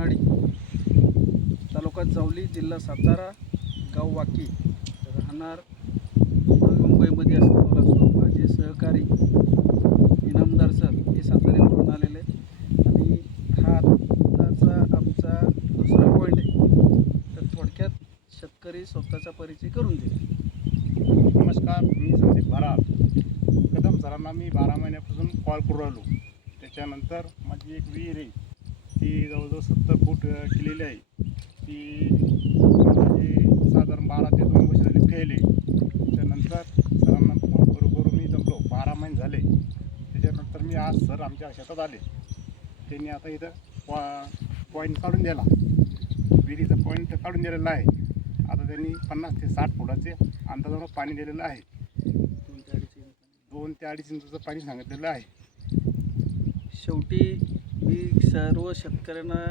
पानाडी तालुका जावली जिल्हा सातारा गाव वाकी. राहणार मुंबईमध्ये असलेला असतो माझे सहकारी इनामदार सर हे साताऱ्यावरून आलेले आणि हा आताचा आमचा दुसरा पॉईंट आहे. तर थोडक्यात शेतकरी स्वतःचा परिचय करून देईल. नमस्कार मी संदीप भरार कदम सरांना मी बारा महिन्यापासून कॉल करू राहिलो. त्याच्यानंतर माझी एक विहीर आहे. ती जवळजवळ सत्तर फूट केलेली आहे. ती म्हणजे साधारण बारा ते दोन वर्ष झाली फेल आहे. त्याच्यानंतर सरांना फोन करू करू मी जमलो. बारा महिने झाले. त्याच्यानंतर मी आज सर आमच्या शेतात आले. त्यांनी आता इथं पॉ पॉईंट काढून दिला. विहिरीचा पॉईंट काढून दिलेला आहे. आता त्यांनी पन्नास ते साठ फुटाचे अंदाजानं पाणी दिलेलं आहे. दोन ते अडीच इंच. दोन ते अडीच इंचाचं पाणी सांगितलेलं आहे. शेवटी मी सर्व शेतकऱ्यांना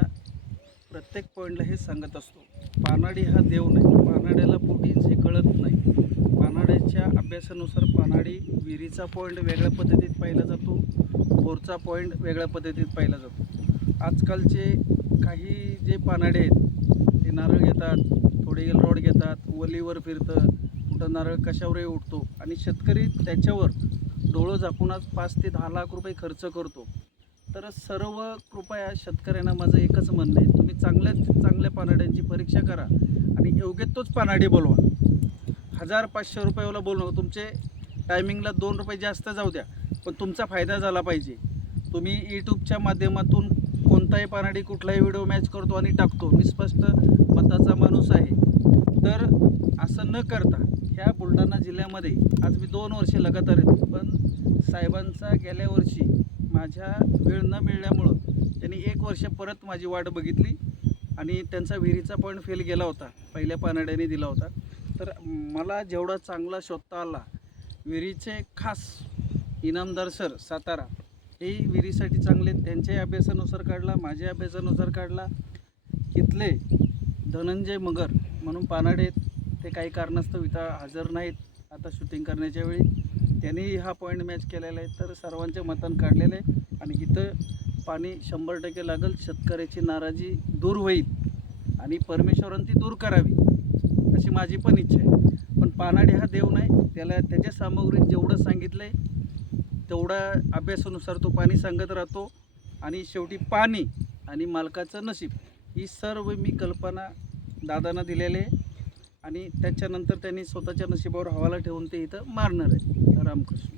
प्रत्येक पॉईंटला हे सांगत असतो पानाडी हा देव नाही. पानाड्याला प्रोटीन्स हे कळत नाही पानाड्याच्या अभ्यासानुसार पानाडी विहिरीचा पॉईंट वेगळ्या पद्धतीत पाहिला जातो बोरचा पॉईंट वेगळ्या पद्धतीत पाहिला जातो. आजकालचे काही जे पानाडे आहेत ते नारळ घेतात थोडे रॉड घेतात वलीवर फिरतं कुठं नारळ कशावरही उठतो आणि शेतकरी त्याच्यावर डोळं झाकूनच पाच ते दहा लाख रुपये खर्च करतो. तर सर्व कृपया शेतकऱ्यांना माझं एकच म्हणणं आहे. तुम्ही चांगल्यात चांगल्या पानाड्यांची परीक्षा करा आणि योग्य तोच पानाडी बोलवा. हजार पाचशे रुपयाला बोलू नका तुमचे टायमिंगला दोन रुपये जास्त जाऊ द्या पण तुमचा फायदा झाला पाहिजे. तुम्ही यूट्यूबच्या माध्यमातून कोणताही पानाडी कुठलाही व्हिडिओ मॅच करतो आणि टाकतो. मी स्पष्ट मताचा माणूस आहे. तर असं न करता ह्या बुलढाणा जिल्ह्यामध्ये आज मी दोन वर्षे लगातार येतो. पण साहेबांचा गेल्या वर्षी माझ्या वेळ न मिळाल्यामुळं त्यांनी एक वर्ष परत माझी वाट बघितली आणि त्यांचा विहिरीचा पण फेल गेला होता. पहिल्या पानाड्याने दिला होता. तर मला जेवढा चांगला शोधता आला विहिरीचे खास इनामदार सर सातारा हे विहिरीसाठी चांगले त्यांच्याही अभ्यासानुसार काढला माझ्या अभ्यासानुसार काढला. इथले धनंजय मगर म्हणून पानाडे आहेत. ते काही कारणास्तव इथं हजर नाहीत. आता शूटिंग करण्याच्या वेळी. त्यांनी हा पॉईंट मॅच केलेला आहे. तर सर्वांच्या मतान काढलेलं आहे. आणि इथं पाणी शंभर टक्के लागेल. शेतकऱ्याची नाराजी दूर होईल. आणि परमेश्वरांनी ती दूर करावी अशी माझी पण इच्छा आहे. पण पानाडे हा देव नाही. त्याला त्याच्या सामग्रीत जेवढं सांगितलं आहे तेवढा अभ्यासानुसार तो पाणी सांगत राहतो. आणि शेवटी पाणी आणि मालकाचं नशीब ही सर्व मी कल्पना दादांना दिलेले आहे. आणि त्याच्यानंतर त्यांनी स्वतःच्या नशिबावर हवाला ठेवून ते इथं मारणार आहे रामकृष्ण.